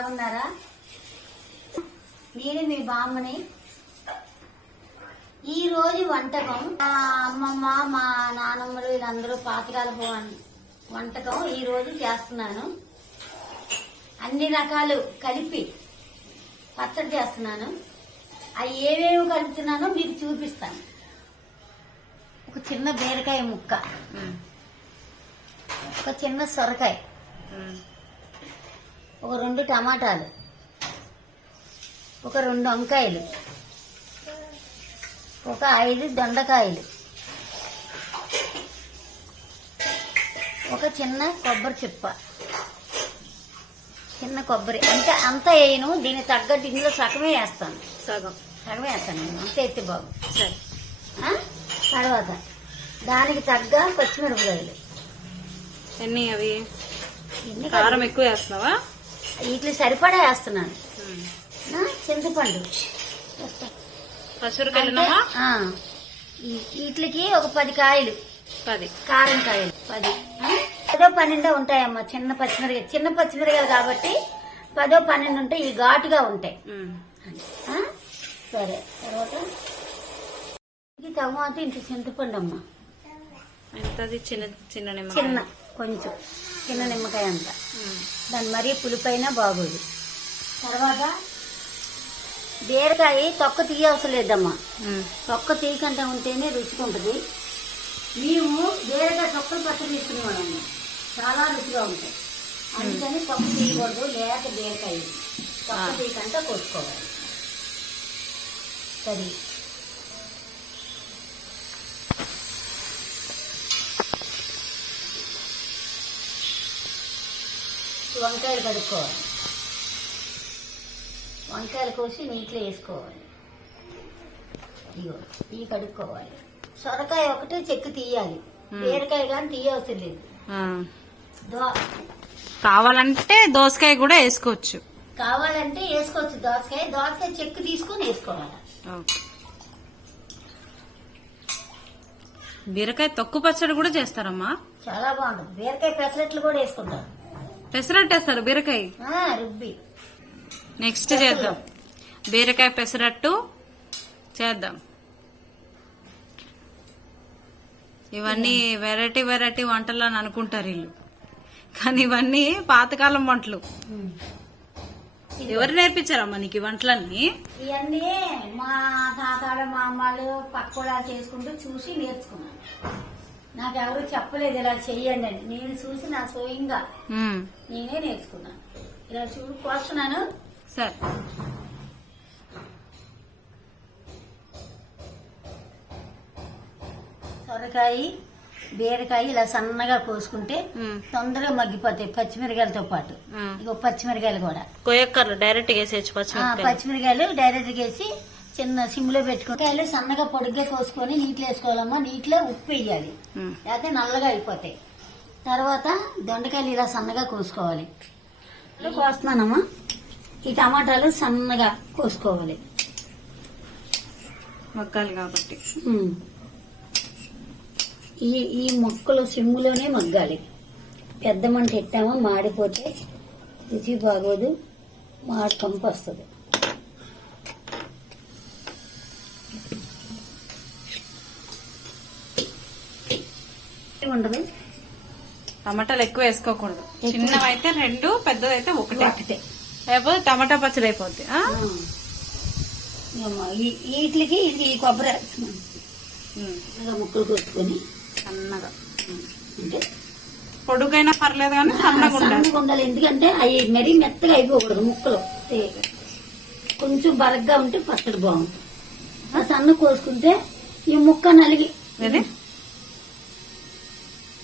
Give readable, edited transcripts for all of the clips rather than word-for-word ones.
బాగున్నారా? నేను మీ బామ్మని. ఈ రోజు వంటకం మా అమ్మమ్మ మా నానమ్మలు వీళ్ళందరూ పాతకాలపు వంటకం ఈ రోజు చేస్తున్నాను. అన్ని రకాలు కలిపి పచ్చడి చేస్తున్నాను. అవి ఏమేమి కలుపుతున్నానో మీకు చూపిస్తాను. ఒక చిన్న బీరకాయ ముక్క, ఒక చిన్న సొరకాయ, ఒక 2 టమాటాలు, ఒక 2 వంకాయలు, ఒక 5 దొండకాయలు, ఒక చిన్న కొబ్బరి చిప్ప, చిన్న కొబ్బరి. అంటే అంతా వేయను, దీనికి తగ్గట్టు ఇందులో సగమే వేస్తాను. సగమే వేస్తాను నేను, అంత ఎత్తి బాబు. సరే, తర్వాత దానికి తగ్గ పచ్చిమిరపకాయలు. ఎన్ని అవి? కారం ఎక్కువ వేస్తున్నావా? వీటికి సరిపడా వేస్తున్నాను. చింతపండు వీటికి ఒక 10 కాయలు, 10 కారం కాయలు, 10 12 ఉంటాయమ్మా. చిన్న పచ్చిమిరకాయలు కాబట్టి 10-12 ఉంటాయి. ఈ ఘాటుగా ఉంటాయి. సరే, తర్వాత తర్వాత ఇంత చింతపండు అమ్మా. చిన్న కొంచెం చిన్న నిమ్మకాయ అంత. దాని మరీ పులిపైన బాగోదు. తర్వాత బీరకాయ తొక్క తీయవసరం లేదమ్మా. తొక్క తీయకుండా ఉంటేనే రుచిగా ఉంటుంది. మేము బీరకాయ తొక్కలు పచ్చడి తీసుకునేవాళ్ళమ్మా, చాలా రుచిగా ఉంటాయి. అందుకని తొక్క తీయకూడదు. లేక బీరకాయ తొక్క తీయకుండా కోసుకోవాలి. సరే, వంకాయలు కడుక్కోవాలి. వంకాయలు కోసి నీటిలో వేసుకోవాలి. ఇగో ఇవి కడుక్కోవాలి. సొరకాయ ఒకటి చెక్కు తీయాలి. బీరకాయ కానీ తీయవసరం లేదు. కావాలంటే దోసకాయ కూడా వేసుకోవచ్చు. కావాలంటే వేసుకోవచ్చు. దోసకాయ చెక్కు తీసుకొని వేసుకోవాలి. బీరకాయ తొక్కు పచ్చడి కూడా చేస్తారమ్మా, చాలా బాగుంటుంది. బీరకాయ పెసరట్లు కూడా వేసుకుంటారు. పెసరట్టు వేస్తారు బీరకాయ రుబ్బి. నెక్స్ట్ చేద్దాం, బీరకాయ పెసరట్టు చేద్దాం. ఇవన్నీ వెరైటీ వంటలు అని అనుకుంటారు వీళ్ళు, కానీ ఇవన్నీ పాతకాలం వంటలు. ఎవరు నేర్పించారమ్మా నీకు ఈ వంటలన్నీ? ఇవన్నీ మా తాతాడు మా అమ్మాళ్ళు పక్కలా చేసుకుంటూ చూసి నేర్చుకున్నాను. నాకెవరు చెప్పలేదు ఇలా చెయ్యండి అని. నేను చూసి నా స్వయంగా నేనే నేర్చుకున్నాను. ఇలా చూడు కోస్తున్నాను. సరే, సొరకాయ బీరకాయ ఇలా సన్నగా కోసుకుంటే తొందరగా మగ్గిపోతాయి పచ్చిమిరకాయలతో పాటు. ఇక పచ్చిమిరకాయలు కూడా కొయ్యక్కర్లు డైరెక్ట్ వేసేయచ్చు. పచ్చిమిరకాయలు డైరెక్ట్ వేసి చిన్న సిమ్లో పెట్టుకుంటే సన్నగా పొడిగ్గా కోసుకొని నీటిలో వేసుకోవాలమ్మా. నీటిలో ఉప్పు వేయాలి, లేకపోతే నల్లగా అయిపోతాయి. తర్వాత దొండకాయలు ఇలా సన్నగా కోసుకోవాలి. కోస్తున్నానమ్మా. ఈ టమాటాలు సన్నగా కోసుకోవాలి, మగ్గాలి కాబట్టి. ఈ మొక్కలు సిమ్ములోనే మగ్గాలి. పెద్ద మంట ఎట్టామో మాడిపోతే రుచి బాగోదు, మాడి కంపు వస్తుంది. ఉండదు. టమాటాలు ఎక్కువ వేసుకోకూడదు. చిన్నవైతే 2, పెద్దదైతే 1. లేకపోతే టమాటా పచ్చడి అయిపోద్ది. వీటికి ఇది కొబ్బరి ముక్కలు కొట్టుకొని సన్నగా, అంటే పొడుగైనా పర్లేదు కానీ సన్నగా ఉండాలి. ఎందుకంటే అవి మరీ మెత్తగా అయిపోకూడదు. ముక్కలు కొంచెం బరగ్గా ఉంటే పచ్చడి బాగుంటుంది. ఆ సన్న కోసుకుంటే ఈ ముక్క నలిగి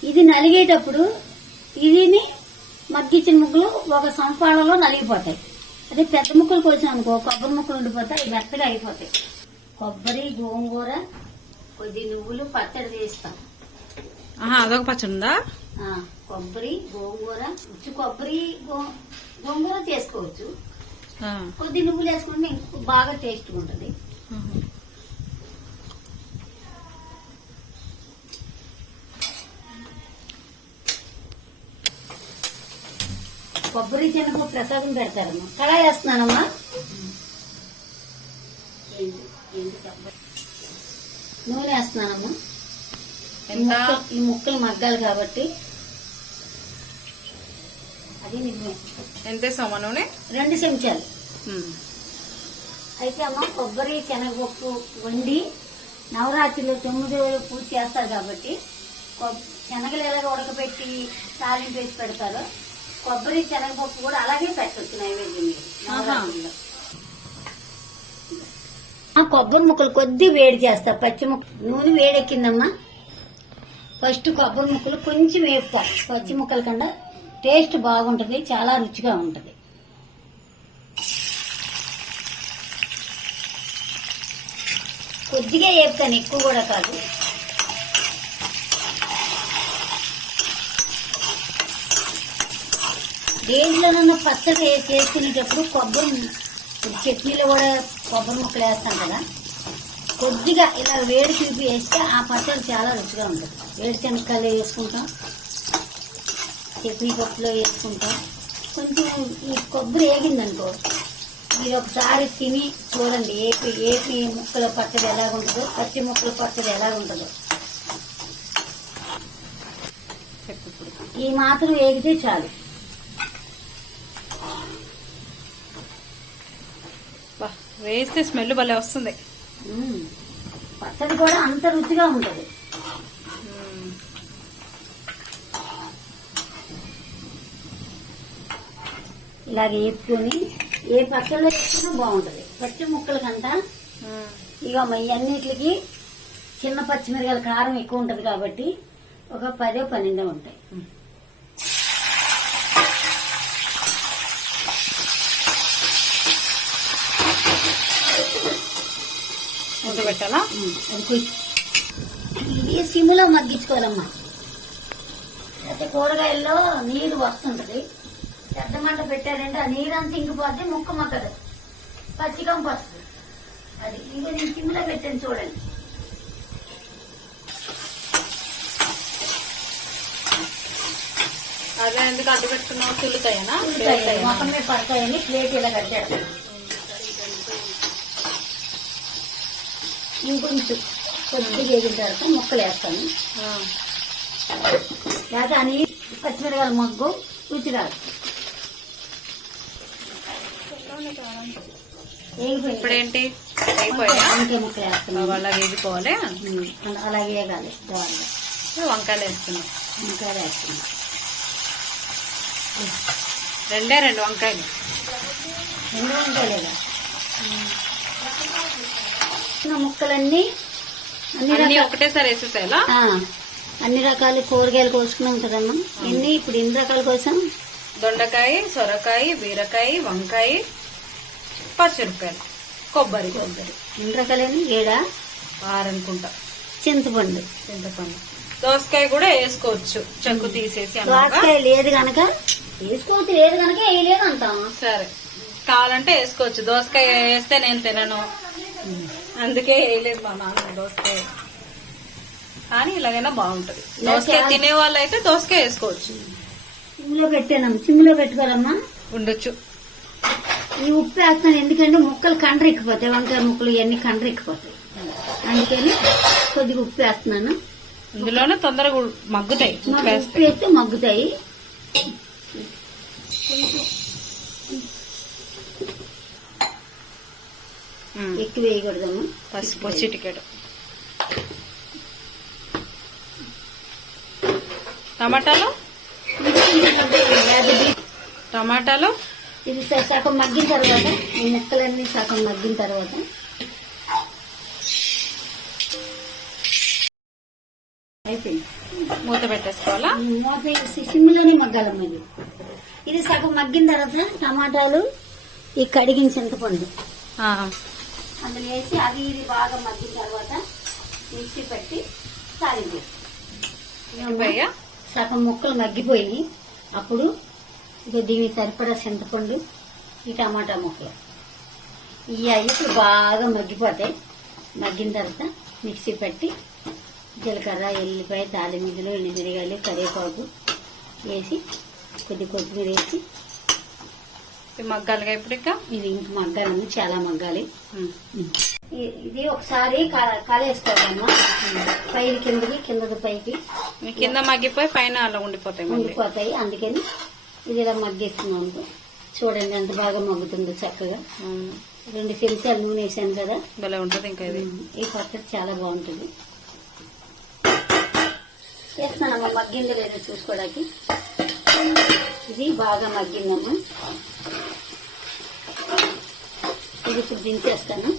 ఇది నలిగేటప్పుడు ఇది మగ్గించిన ముక్కలు ఒక సంపాళలో నలిగిపోతాయి. అదే పెద్ద ముక్కలు కోసాం అనుకో, కొబ్బరి ముక్కలు ఉండిపోతాయి, మెత్తగా అయిపోతాయి. కొబ్బరి, గోంగూర, కొద్ది నువ్వులు పచ్చడి చేస్తాం. అదొక పచ్చడి ఉందా? కొబ్బరి, గోంగూర, కొబ్బరి గోంగూర చేసుకోవచ్చు. కొద్ది నువ్వులు వేసుకుంటే బాగా టేస్ట్ ఉంటుంది. కొబ్బరి శనగపప్పు ప్రసాదం పెడతారమ్మా. కళాయి వేస్తున్నానమ్మా. నూనె వేస్తున్నానమ్మా. ఈ ముక్కలు మగ్గాలి కాబట్టి. అది నిజమే. ఎంత వేసామా నూనె? 2 చెంచాలు. అయితే అమ్మ కొబ్బరి శనగపప్పు వండి నవరాత్రిలో 9 రోజులు పూజ చేస్తారు కాబట్టి శనగలు ఎలాగ ఉడకబెట్టి తాలింపు వేసి పెడతారో కొబ్బరి శనగపప్పు కూడా అలాగే పెట్టచ్చు నైవేద్యం నవరాత్రిలో. కొబ్బరి ముక్కలు కొద్ది వేడి చేస్తా. పచ్చి ముక్కలు నూనె వేడెక్కిందమ్మా. ఫస్ట్ కొబ్బరి ముక్కలు కొంచెం వేపుకోవాలి. పచ్చి ముక్కల కన్నా టేస్ట్ బాగుంటది, చాలా రుచిగా ఉంటది. కొద్దిగా వేపుతాను, ఎక్కువ కూడా కాదు. దేంట్లోనన్నా పచ్చడి చేసుకునేటప్పుడు కొబ్బరి చట్నీలో కూడా కొబ్బరి ముక్కలు వేస్తాం కదా, కొద్దిగా ఇలా వేడి చూపి వేస్తే ఆ పచ్చడి చాలా రుచిగా ఉంటుంది. వేడి శనగకాయలు వేసుకుంటాం, చట్నీ పప్పులో వేసుకుంటాం. కొంచెం ఈ కొబ్బరి వేగిందనుకో, మీరు ఒకసారి తిని చూడండి ఏపీ ముక్కల పచ్చడి ఎలాగుంటుందో, పచ్చి ముక్కల పచ్చడి ఎలాగుంటుందో. ఈ మాత్రం వేగితే చాలు. వేస్తే స్మెల్ భలే వస్తుంది. పచ్చడి కూడా అంత రుచిగా ఉంటుంది. ఇలాగ వేపుకొని ఏ పచ్చళ్ళు వేసుకున్నా బాగుంటది. పచ్చి ముక్కల కంట ఇక ఇవన్నిటికి చిన్న పచ్చిమిరకాయల కారం ఎక్కువ ఉంటది కాబట్టి ఒక 10-12 ఉంటాయి. పెట్టాలా? ఇది సిమ్లో మగ్గించుకోవాలమ్మా. అయితే కూరగాయల్లో నీరు వస్తుంటది, పెద్ద మంట పెట్టారంటే ఆ నీరంతా ఇంకిపోతే ముక్క మగ్గదు, పచ్చికం వస్తుంది. అది ఇది నేను సిమ్లో పెట్టాను చూడండి. అదే ఎందుకు అడ్డు పెట్టుకున్నావు? చుల్లుతాయనా? మొత్తం మీద పడతాయని ప్లేట్ ఇలా కట్టాడు. ఇంకొంచెం కొద్దిగా వేగిన తర్వాత ముక్కలు వేస్తాను. లేకపోతే అని పచ్చిమిరకాయల మగ్గు రుచి రాదు. ఇప్పుడేంటి అయిపోయా? వంకాయ ముక్కలు వేస్తున్నాం. అలా వేగిపోవాలి, అలా వేగాలి. బాగుంది. వంకాయలు వేస్తున్నాం. వంకాయలు వేస్తున్నాం. 2 వంకాయలు. 2 వంకాయలేదా? ముక్కలన్నీ అన్ని ఒకటేసారి వేసేసేలా? అన్ని రకాల కూరగాయలు కోసుకున్నాం కదమ్మా. ఇప్పుడు ఎన్ని రకాల కోసం? దొండకాయ, సొరకాయ, బీరకాయ, వంకాయ, పచ్చిమిరపకాయలు, కొబ్బరి. ఎన్ని రకాలని? 7 6 అనుకుంటా. చింతపండు. దోసకాయ కూడా వేసుకోవచ్చు, చెక్కు తీసేసి. దోసకాయ లేదు కనుక వేసుకోవచ్చు, లేదు కనుక వేయలేదు అంటాం. సరే, కావాలంటే వేసుకోవచ్చు. దోసకాయ వేస్తే నేను తినను, అందుకే వేయలేదు మా నాన్న దోసకాయ. కానీ ఇలాగైనా బాగుంటది. దోసకాయ తినే వాళ్ళు అయితే దోసకాయ వేసుకోవచ్చు. సిమ్లో పెట్టానమ్మా. సిమ్లో పెట్టుకోవాలమ్మా. ఉండొచ్చు. ఈ ఉప్పు వేస్తాను ఎందుకంటే ముక్కలు కండ్రెక్కిపోతాయి, వంకాయ ముక్కలు ఇవన్నీ కండ్రెక్కిపోతాయి. అందుకని కొద్దిగా ఉప్పు వేస్తున్నాను. ఇందులోనే తొందరగా మగ్గుతాయి. ఉప్పు వేస్తే మగ్గుతాయి. ఎక్కువ వేయకూడదమ్మా. పసుపు చిటికెడు. టమాటాలు ఇది సగం మగ్గిన తర్వాత, ఈ ముక్కలన్నీ సగం మగ్గిన తర్వాత అయిపోయింది. మూత పెట్టేసుకోవాలా? మూత సిమ్లోనే మగ్గాలమ్మా. ఇది సగం మగ్గిన తర్వాత టమాటాలు, ఈ కడిగిన చింతపండు అందులో వేసి అది ఇది బాగా మగ్గిన తర్వాత మిక్సీ పెట్టి తాలింపు. సగం ముక్కలు మగ్గిపోయి అప్పుడు దీనికి సరిపడా చింతపండు, ఈ టమాటా ముక్కలు ఇవి ఇప్పుడు బాగా మగ్గిపోతాయి. మగ్గిన తర్వాత మిక్సీ పెట్టి జీలకర్ర, ఎల్లిపాయ, తాలిమిద్దలు, ఎండుమిరగాయలు, కరివేపాకు వేసి కొద్దిమీర వేసి ఇవి మగ్గాలిగా ఇప్పుడు ఇంకా ఇది ఇంక మగ్గాలి, చాలా మగ్గాలి. ఇది ఒకసారి కలేసుకోవాలమ్మా, పైకి కిందకి, కిందకి పైకి. కింద మగ్గిపోయి పైన అలా ఉండిపోతాయి. అందుకని ఇది ఇలా మగ్గేస్తున్నాం అనుకో. చూడండి ఎంత బాగా మగ్గుతుందో చక్కగా. 2 చెంచాలు నూనె వేసాను కదా, భలే ఉంటుంది. ఇంకా ఇది ఈ పచ్చడి చాలా బాగుంటుంది. చేస్తున్నానమ్మా, మగ్గిందో లేదో చూసుకోవడానికి. ఇది బాగా మగ్గిందమ్మా. ఇది ఇప్పుడు దించేస్తాను.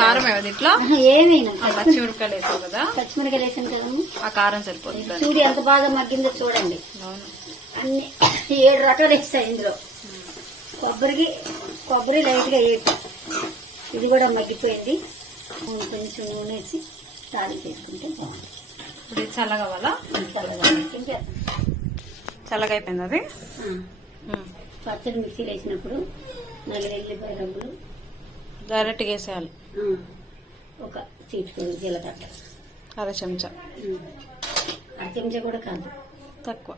కారం ఇట్లా ఏమైనా పచ్చిమిరపకాయలు వేసావు కదా, పచ్చిమిరకాయలు వేసాను కదమ్మా, ఆ కారం సరిపోతుంది. చూడు ఎంత బాగా మగ్గిందో చూడండి. అన్ని 7 రకాలు వేస్తాయి ఇందులో. కొబ్బరి లైట్ గా వేసి ఇది కూడా మగ్గిపోయింది. కొంచెం నూనె వేసి తాలింపు వేసుకుంటే బాగుంటుంది. ఇప్పుడు ఇది చల్లగా కావాలా? చల్లగా అయిపోయింది అది. పచ్చడి మిక్సీలో వేసినప్పుడు 4 ఎల్లిపాయ రబ్బులు డైరెక్ట్ వేసేయాలి. ఒక చీటుకొని జీలకర్ర, 1/2 చెంచా, 1/2 చెంచా కూడా కాదు, తక్కువ.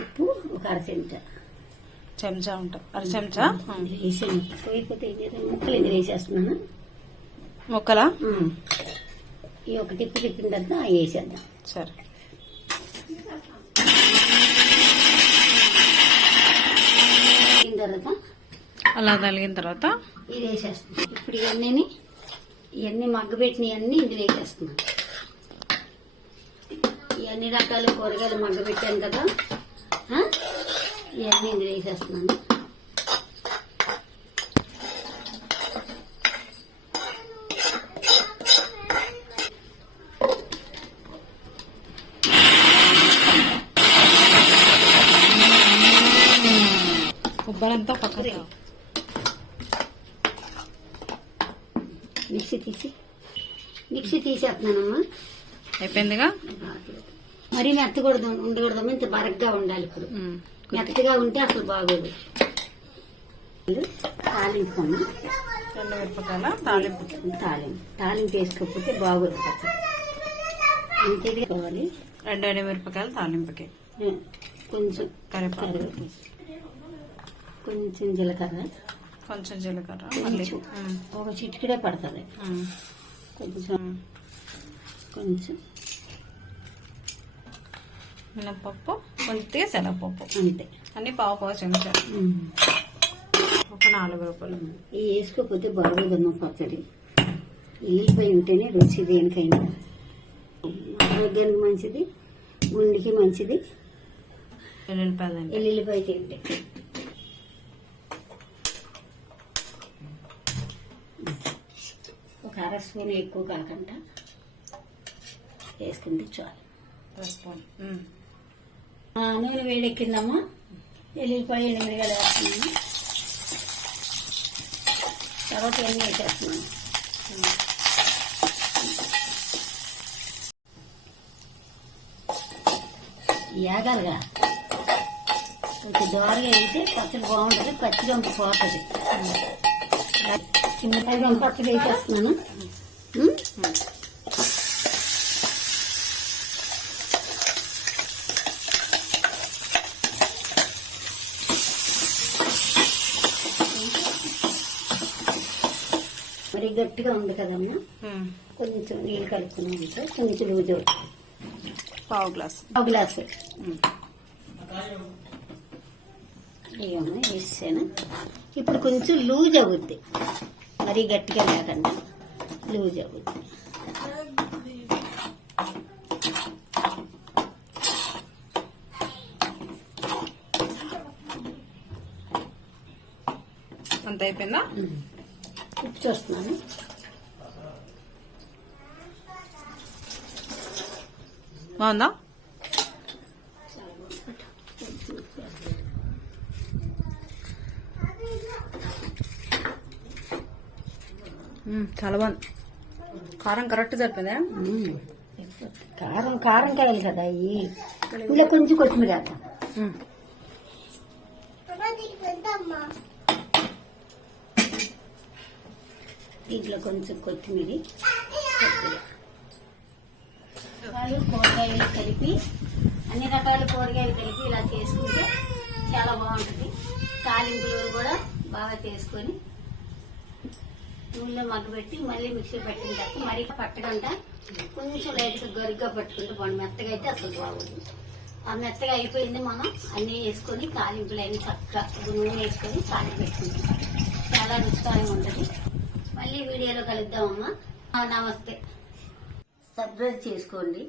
ఉప్పు ఒక 1/2 చెంచా ఉంటుంది, 1/2 చెంచా వేసాను. పోయిపోతే ముక్కలు ఇది వేసేస్తున్నాను. ముక్కలా? ఈ ఒక తిప్పిన తర్వాత వేసేద్దాం. సరే. తర్వాత అలా తగిలిన తర్వాత ఇది వేసేస్తున్నాం. ఇప్పుడు ఇవన్నీ మగ్గబెట్టినవన్నీ ఇందులో వేసేస్తున్నాం. ఇవన్నీ రకాల కూరగాయలు మగ్గబెట్టాను కదా, ఇవన్నీ ఇందులో వేసేస్తున్నాను. కొబ్బరంతా పక్కన మిక్సీ తీసేస్తున్నానమ్మా. అయిపోయిందిగా. మరీ మెత్తకూడదు, ఉండకూడదమ్మా, ఇంత బరగ్గా ఉండాలి. ఇప్పుడు మెత్తగా ఉంటే అసలు బాగోదు. తాలింపుకమ్మా, 2 మిరపకాయల తాలింపు. తాలింపు వేసుకోకపోతే బాగోదు పచ్చడి. అంతే కావాలి. 2 మిరపకాయల తాలింపుకి కొంచెం కరివేపాకు, కొంచెం జీలకర్ర, ఒక చిటికడే పడుతుంది. కొంచెం మినపప్పు, కొంచెం శనగపప్పు, అంతే. అన్ని పావు చెంచా, ఒక 4 రూపాయలు. ఇవి వేసుకోకపోతే బాగోదమ్మా పచ్చడి. ఎల్లిపాయ ఉంటేనే రుచి దేనికైనా. ఆరోగ్యానికి మంచిది, గుండెకి మంచిది. ఎల్లిపాయ తింటే ఒక 1/2 స్పూన్ ఎక్కువ కాకుండా వేసుకుంటే చాలు. నూనె వేడెక్కిందమ్మా, ఎల్లిపాయ ఎండుమిరగాయలు వేస్తున్నాను. తర్వాత ఎన్ని వేసేస్తున్నాను. యాగలుగా కొంచెం దోరగా వేస్తే పచ్చడి బాగుంటుంది, పచ్చిగా పోతుంది. చిన్నకాయ పచ్చడి వేసేస్తున్నాను. మరి గట్టిగా ఉంది కదమ్మా, కొంచెం నీళ్ళు కలుపుకున్నాం. కొంచెం లూజు, పావు గ్లాసు వేసాను. ఇప్పుడు కొంచెం లూజ్ అవుద్ది, మరీ గట్టిగా లేకుండా లూజ్ అవుద్ది. అంత అయిపోయిందా? ఉప్పు చూస్తున్నాను. బాగుందా? చాలా బాగుంది. కారం కరెక్ట్ సరిపోయిందా? కారం కాయలు కదా ఇవి. ఇలా కొంచెం కొత్తిమీర దీంట్లో కొంచెం కొత్తిమీర, కూరగాయలు కలిపి, అన్ని రకాల కూరగాయలు కలిపి ఇలా చేసుకుంటే చాలా బాగుంటుంది. తాలింపులు కూడా బాగా చేసుకొని నూనెలో మగ్గబెట్టి మళ్ళీ మిక్సీ పెట్టిన తర్వాత మరీ పట్టగంట కొంచెం లైట్గా గరుగ్గా పట్టుకుంటే బాగుంది. మెత్తగా అయితే అసలు బాగుంది. ఆ మెత్తగా అయిపోయింది. మనం అన్నీ వేసుకొని తాలింపులు అన్నీ చక్కగా నూనె వేసుకొని తాలింపు పెట్టుకుంటాం. చాలా రుచికరంగా ఉంటుంది. మళ్ళీ వీడియోలో కలుద్దామమ్మా. నమస్తే. సబ్స్క్రైబ్ చేసుకోండి.